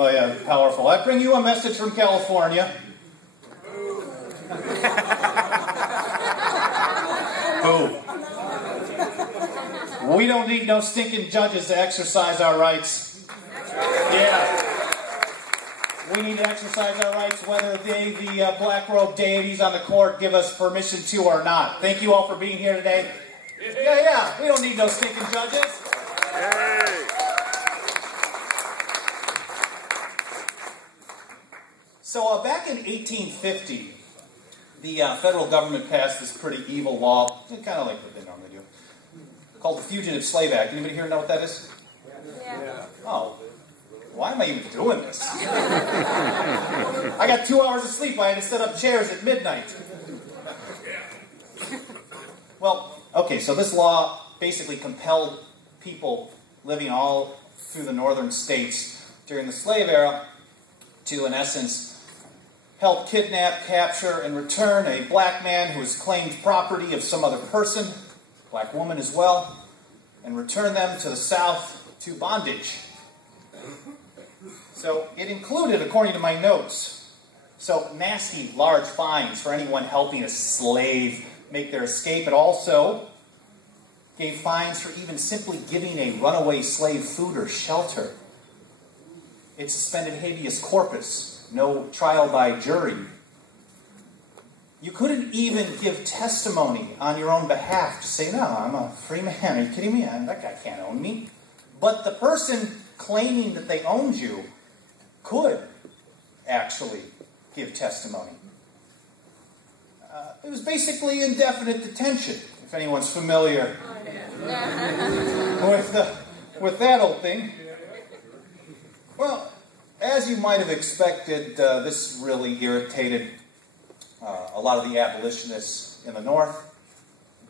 Oh yeah, powerful. I bring you a message from California. Boo. We don't need no stinking judges to exercise our rights. Yeah. We need to exercise our rights whether they, the black robe deities on the court, give us permission to or not. Thank you all for being here today. Yeah. We don't need no stinking judges. Hey. So back in 1850, the federal government passed this pretty evil law, kind of like what they normally do, called the Fugitive Slave Act. Anybody here know what that is? Yeah. Oh. Why am I even doing this? I got 2 hours of sleep. I had to set up chairs at midnight. Well, okay, so this law basically compelled people living all through the northern states during the slave era to, in essence, help kidnap, capture, and return a black man who has claimed property of some other person, black woman as well, and return them to the South to bondage. So it included, according to my notes, so nasty, large fines for anyone helping a slave make their escape. It also gave fines for even simply giving a runaway slave food or shelter. It suspended habeas corpus, no trial by jury. You couldn't even give testimony on your own behalf to say, no, I'm a free man. Are you kidding me? That guy can't own me. But the person claiming that they owned you could actually give testimony. It was basically indefinite detention, if anyone's familiar with that old thing. Well, as you might have expected, this really irritated a lot of the abolitionists in the North,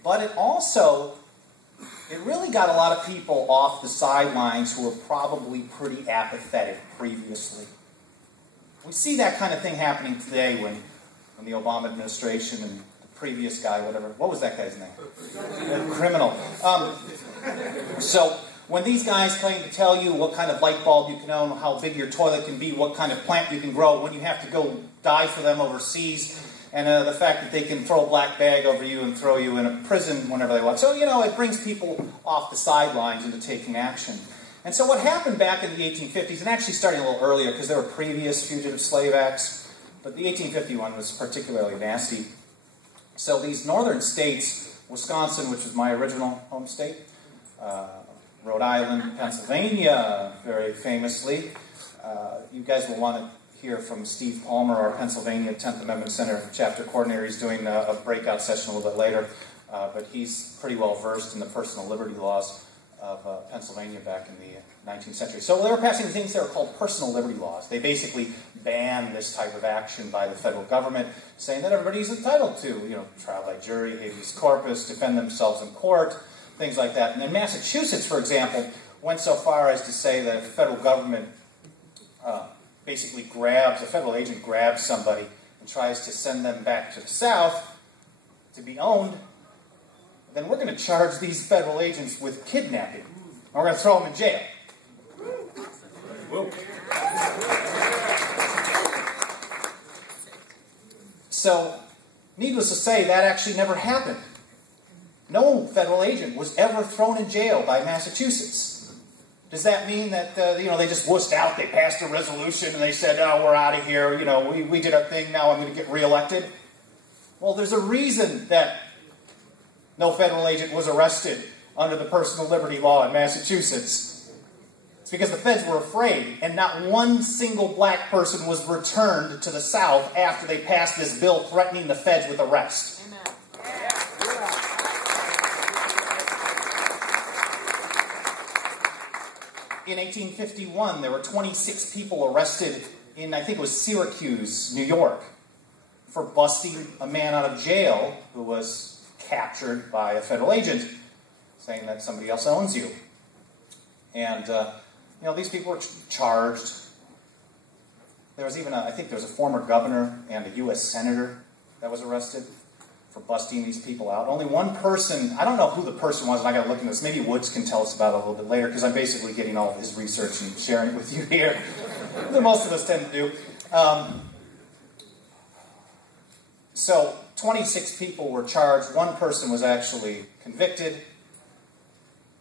but it really got a lot of people off the sidelines who were probably pretty apathetic previously. We see that kind of thing happening today when the Obama administration and the previous guy, whatever, what was that guy's name? Criminal. So when these guys claim to tell you what kind of light bulb you can own, how big your toilet can be, what kind of plant you can grow, when you have to go die for them overseas, and the fact that they can throw a black bag over you and throw you in a prison whenever they want. So, it brings people off the sidelines into taking action. And so what happened back in the 1850s, and actually starting a little earlier, because there were previous Fugitive Slave Acts, but the 1851 was particularly nasty. So these northern states, Wisconsin, which was my original home state, Rhode Island, Pennsylvania, very famously. You guys will want to hear from Steve Palmer, our Pennsylvania 10th Amendment Center chapter coordinator. He's doing a breakout session a little bit later, but he's pretty well versed in the personal liberty laws of Pennsylvania back in the 19th century. So they were passing things that were called personal liberty laws. They basically banned this type of action by the federal government, saying that everybody's entitled to, trial by jury, habeas corpus, defend themselves in court, things like that. And then Massachusetts, for example, went so far as to say that if the federal government basically a federal agent grabs somebody and tries to send them back to the South to be owned, then we're going to charge these federal agents with kidnapping. And we're going to throw them in jail. Whoa. So, needless to say, that actually never happened. No federal agent was ever thrown in jail by Massachusetts. Does that mean that, they just wussed out, they passed a resolution, and they said, oh, we're out of here, we did our thing, now I'm going to get reelected? Well, there's a reason that no federal agent was arrested under the personal liberty law in Massachusetts. It's because the feds were afraid, and not one single black person was returned to the South after they passed this bill threatening the feds with arrest. Amen. In 1851, there were 26 people arrested in, I think it was Syracuse, New York, for busting a man out of jail who was captured by a federal agent, saying that somebody else owns you. And, these people were charged. There was even, I think there was a former governor and a U.S. senator that was arrested for busting these people out. Only one person, I don't know who the person was, and I got to look into this. Maybe Woods can tell us about it a little bit later, because I'm basically getting all of his research and sharing it with you here. that most of us tend to do. So 26 people were charged. One person was actually convicted.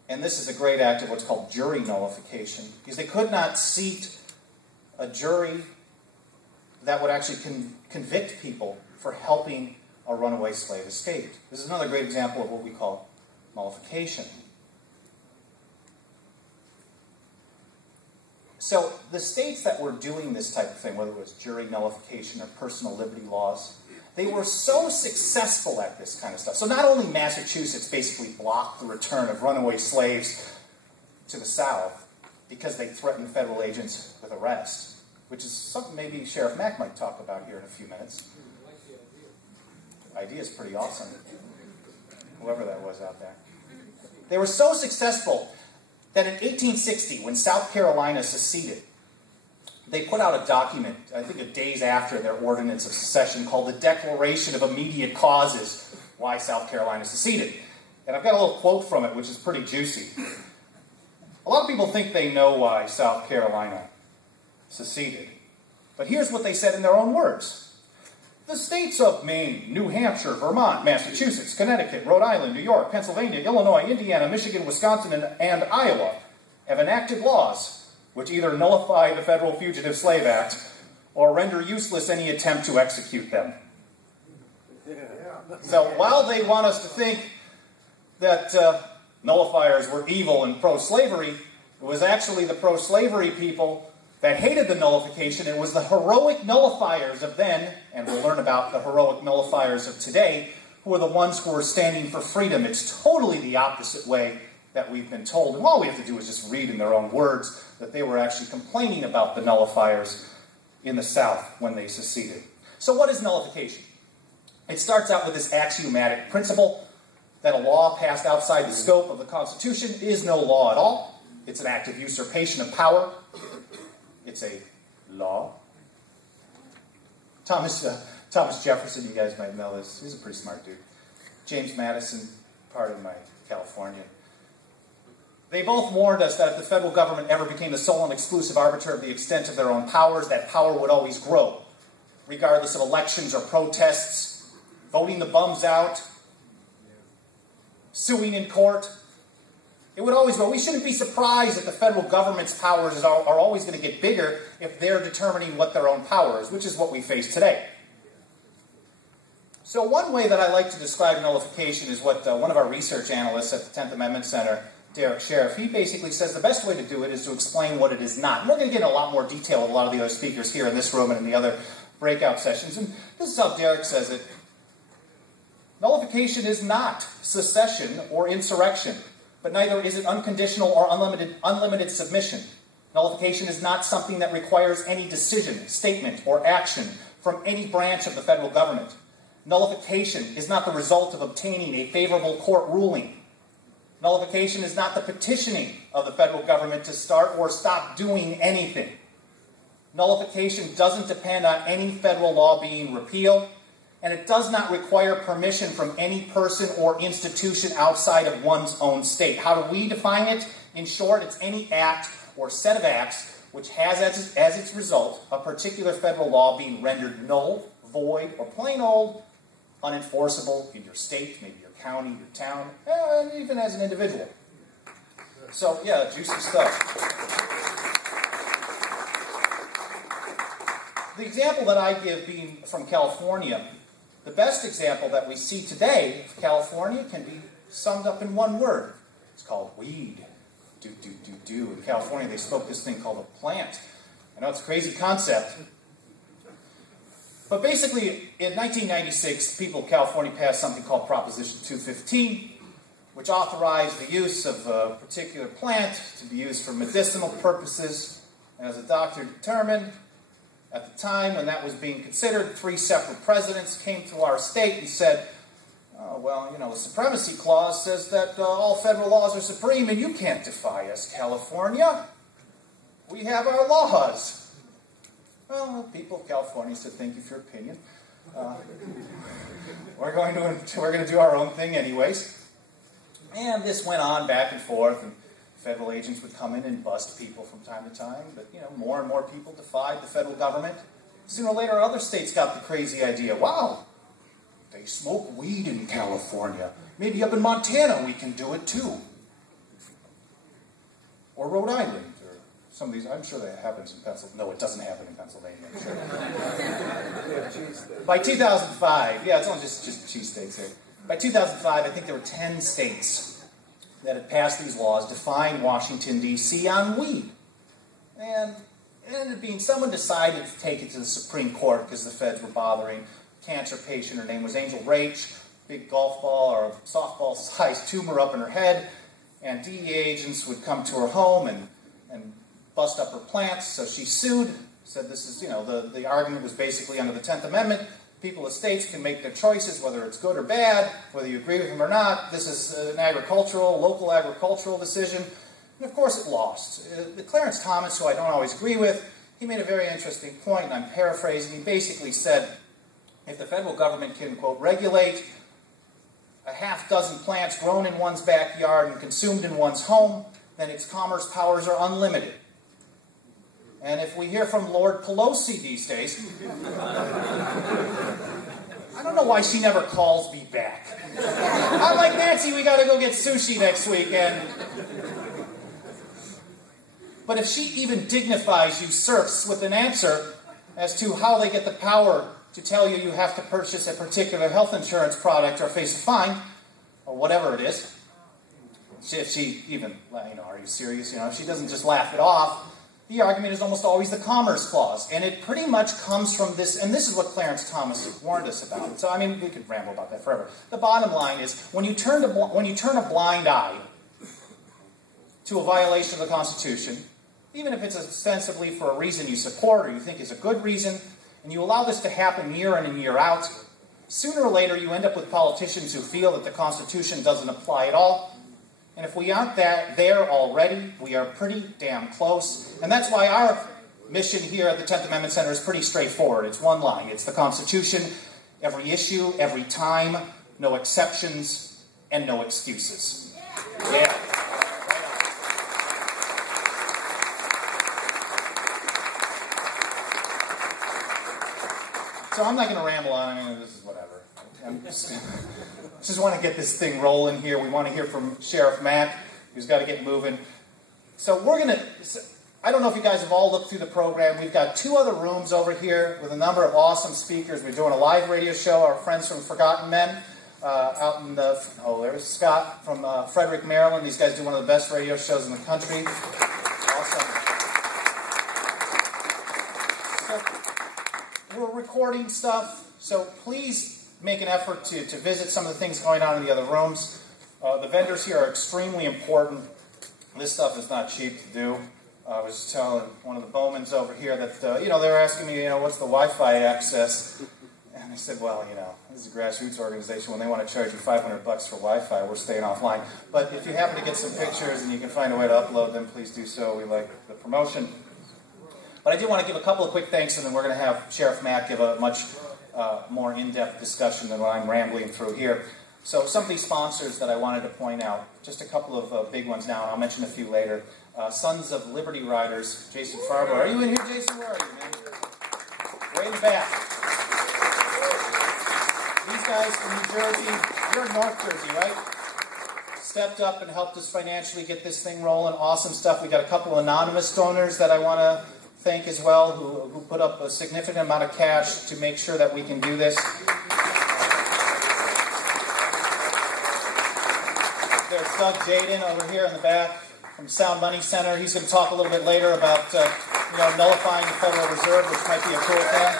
And this is a great act of what's called jury nullification, because they could not seat a jury that would actually convict people for helping a runaway slave escape. This is another great example of what we call nullification. So the states that were doing this type of thing, whether it was jury nullification or personal liberty laws, they were so successful at this kind of stuff. So not only Massachusetts basically blocked the return of runaway slaves to the South because they threatened federal agents with arrest, which is something maybe Sheriff Mack might talk about here in a few minutes. The idea is pretty awesome. Whoever that was out there. They were so successful that in 1860, when South Carolina seceded, they put out a document, I think a days after their ordinance of secession, called the Declaration of Immediate Causes, why South Carolina seceded. And I've got a little quote from it, which is pretty juicy. A lot of people think they know why South Carolina seceded. But here's what they said in their own words. The states of Maine, New Hampshire, Vermont, Massachusetts, Connecticut, Rhode Island, New York, Pennsylvania, Illinois, Indiana, Michigan, Wisconsin, and Iowa have enacted laws which either nullify the Federal Fugitive Slave Act or render useless any attempt to execute them. So while they want us to think that nullifiers were evil and pro-slavery, it was actually the pro-slavery people that hated the nullification. It was the heroic nullifiers of then, and we'll learn about the heroic nullifiers of today, who are the ones who are standing for freedom. It's totally the opposite way that we've been told. And all we have to do is just read in their own words that they were actually complaining about the nullifiers in the South when they seceded. So what is nullification? It starts out with this axiomatic principle that a law passed outside the scope of the Constitution is no law at all. It's an act of usurpation of power. It's a law. Thomas Jefferson, you guys might know this. He's a pretty smart dude. James Madison, pardon my California. They both warned us that if the federal government ever became the sole and exclusive arbiter of the extent of their own powers, that power would always grow, regardless of elections or protests, voting the bums out, suing in court. It would always grow. We shouldn't be surprised that the federal government's powers are always going to get bigger if they're determining what their own power is, which is what we face today. So one way that I like to describe nullification is what one of our research analysts at the 10th Amendment Center, Derek Sheriff, he basically says the best way to do it is to explain what it is not. And we're going to get in a lot more detail with a lot of the other speakers here in this room and in the other breakout sessions. And this is how Derek says it. Nullification is not secession or insurrection, but neither is it unconditional or unlimited submission. Nullification is not something that requires any decision, statement, or action from any branch of the federal government. Nullification is not the result of obtaining a favorable court ruling. Nullification is not the petitioning of the federal government to start or stop doing anything. Nullification doesn't depend on any federal law being repealed, and it does not require permission from any person or institution outside of one's own state. How do we define it? In short, it's any act or set of acts which has as its result a particular federal law being rendered null, void, or plain old, unenforceable in your state, maybe your county, your town, and even as an individual. So, yeah, juicy stuff. The example that I give being from California, the best example that we see today of California can be summed up in one word. It's called weed. Do. In California, they spoke this thing called a plant. I know it's a crazy concept. But basically, in 1996, people of California passed something called Proposition 215, which authorized the use of a particular plant to be used for medicinal purposes. And as a doctor determined, at the time when that was being considered, 3 separate presidents came to our state and said, oh, well, you know, the Supremacy Clause says that all federal laws are supreme, and you can't defy us, California. We have our laws. Well, people of California said, thank you for your opinion. We're going to do our own thing anyways. And this went on back and forth, and federal agents would come in and bust people from time to time, but more and more people defied the federal government. Sooner or later, other states got the crazy idea, wow, they smoke weed in California. Maybe up in Montana we can do it too. Or Rhode Island, or some of these. I'm sure that happens in Pennsylvania. No, it doesn't happen in Pennsylvania. I'm sure. By 2005, yeah, it's only just cheesesteaks here. By 2005, I think there were 10 states that had passed these laws defying Washington, D.C. on weed. And it ended up being someone decided to take it to the Supreme Court because the feds were bothering. Cancer patient, her name was Angel Rach, big golf ball or softball-sized tumor up in her head, and DEA agents would come to her home and bust up her plants. So she sued, said this is, the argument was basically under the 10th Amendment, people of states can make their choices, whether it's good or bad, whether you agree with them or not. This is an local agricultural decision. And of course it lost. Clarence Thomas, who I don't always agree with, he made a very interesting point, and I'm paraphrasing. He basically said, if the federal government can, quote, regulate a half dozen plants grown in one's backyard and consumed in one's home, then its commerce powers are unlimited. And if we hear from Lord Pelosi these days, I don't know why she never calls me back. I'm like, Nancy, we got to go get sushi next weekend. But if she even dignifies you serfs with an answer as to how they get the power to tell you have to purchase a particular health insurance product or face a fine, or whatever it is, if she even, are you serious? If she doesn't just laugh it off, the argument is almost always the Commerce Clause. And it pretty much comes from this, and this is what Clarence Thomas warned us about. So, we could ramble about that forever. The bottom line is, when you turn a blind eye to a violation of the Constitution, even if it's ostensibly for a reason you support or you think is a good reason, and you allow this to happen year in and year out, sooner or later you end up with politicians who feel that the Constitution doesn't apply at all. And if we aren't there already, we are pretty damn close. And that's why our mission here at the 10th Amendment Center is pretty straightforward. It's one line. It's the Constitution, every issue, every time, no exceptions, and no excuses. Yeah. So I'm not going to ramble on. This is whatever. I just want to get this thing rolling here. We want to hear from Sheriff Mack, who's got to get moving. So we're going to... I don't know if you guys have all looked through the program. We've got 2 other rooms over here with a number of awesome speakers. We're doing a live radio show. Our friends from Forgotten Men out in the... Oh, there's Scott from Frederick, Maryland. These guys do one of the best radio shows in the country. Awesome. So, we're recording stuff, so please make an effort to visit some of the things going on in the other rooms. The vendors here are extremely important. This stuff is not cheap to do. I was telling one of the Bowmans over here that, they were asking me, what's the Wi-Fi access? And I said, well, this is a grassroots organization. When they want to charge you $500 for Wi-Fi, we're staying offline. But if you happen to get some pictures and you can find a way to upload them, please do so. We like the promotion. But I do want to give a couple of quick thanks, and then we're going to have Sheriff Mack give a much more in-depth discussion than what I'm rambling through here. So some of these sponsors that I wanted to point out, just a couple of big ones now, and I'll mention a few later. Sons of Liberty Riders, Jason Farber. Are you in here, Jason? Where are you, man? Way in the back. These guys from New Jersey, you're in North Jersey, right? Stepped up and helped us financially get this thing rolling. Awesome stuff. We got a couple of anonymous donors that I want to thank as well, who put up a significant amount of cash to make sure that we can do this. There's Doug Jaden over here in the back from Sound Money Center. He's going to talk a little bit later about nullifying the Federal Reserve, which might be a cool thing.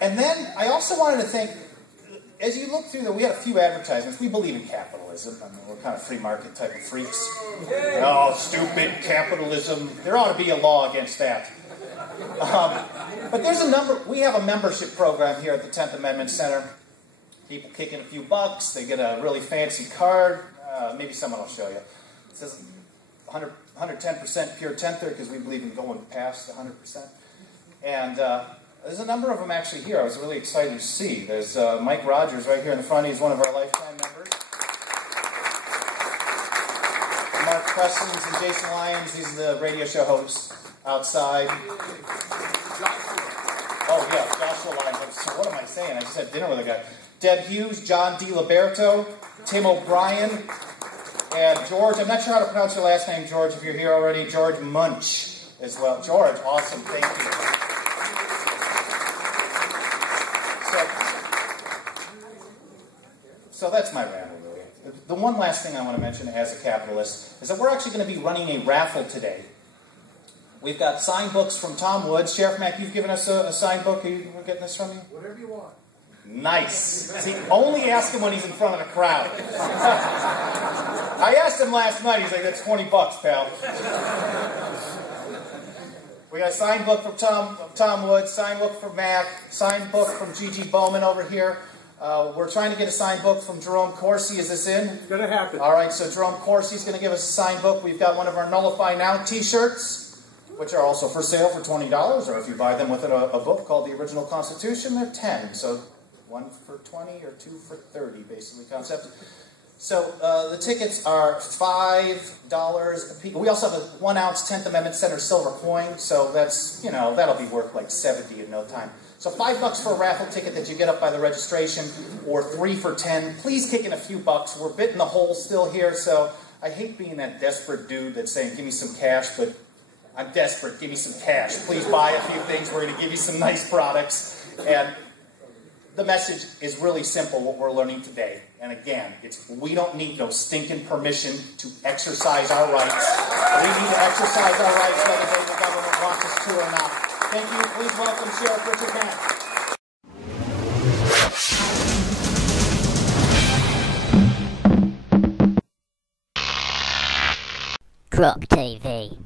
And then I also wanted to thank, as you look through we had a few advertisements. We believe in capitalism. We're kind of free market type of freaks. Oh, stupid capitalism. There ought to be a law against that. But there's a number. We have a membership program here at the 10th Amendment Center. People kick in a few bucks. They get a really fancy card. Maybe someone will show you. It says 110% pure tenther because we believe in going past 100%. And there's a number of them actually here. I was really excited to see. There's Mike Rogers right here in the front. He's one of our lifetime members. Preston's and Jason Lyons. These are the radio show hosts outside. Oh, yeah, Joshua Lyons. So what am I saying? I just had dinner with a guy. Deb Hughes, John DiLiberto, Tim O'Brien, and George. I'm not sure how to pronounce your last name, George, if you're here already. George Munch as well. George, awesome. Thank you. So that's my ramble, really. The one last thing I want to mention as a capitalist is that we're actually going to be running a raffle today. We've got signed books from Tom Woods. Sheriff Mack, you've given us a signed book. We're getting this from you? Whatever you want. Nice. See, only ask him when he's in front of the crowd. I asked him last night. He's like, that's $20, pal. We got a signed book from Tom Woods, signed book from Mac, signed book from Gigi Bowman over here. We're trying to get a signed book from Jerome Corsi. Is this in? It's going to happen. All right, so Jerome Corsi is going to give us a signed book. We've got one of our Nullify Now t-shirts, which are also for sale for $20, or if you buy them with a book called The Original Constitution, they're $10. So one for $20 or two for $30, basically, concept. So the tickets are $5 a piece. We also have a 1-ounce 10th Amendment Center silver coin, so that's, that'll be worth like $70 in no time. So $5 for a raffle ticket that you get up by the registration, or 3 for $10. Please kick in a few bucks. We're bit in the hole still here, so I hate being that desperate dude that's saying, give me some cash, but I'm desperate. Give me some cash. Please buy a few things. We're going to give you some nice products. And the message is really simple, what we're learning today. And again, we don't need no stinking permission to exercise our rights. We need to exercise our rights whether the government wants us to or not. Thank you. Please welcome Sheriff Richard Mack. Croc TV.